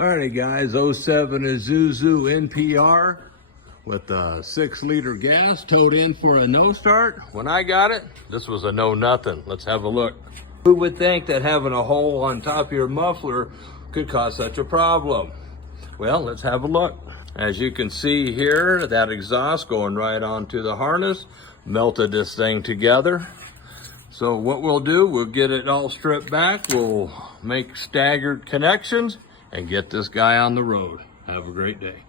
Alrighty guys, '07 Isuzu NPR with a 6-liter gas towed in for a no start. When I got it, this was a no nothing. Let's have a look. Who would think that having a hole on top of your muffler could cause such a problem? Well, let's have a look. As you can see here, that exhaust going right onto the harness melted this thing together. So what we'll do, we'll get it all stripped back. We'll make staggered connections and get this guy on the road. Have a great day.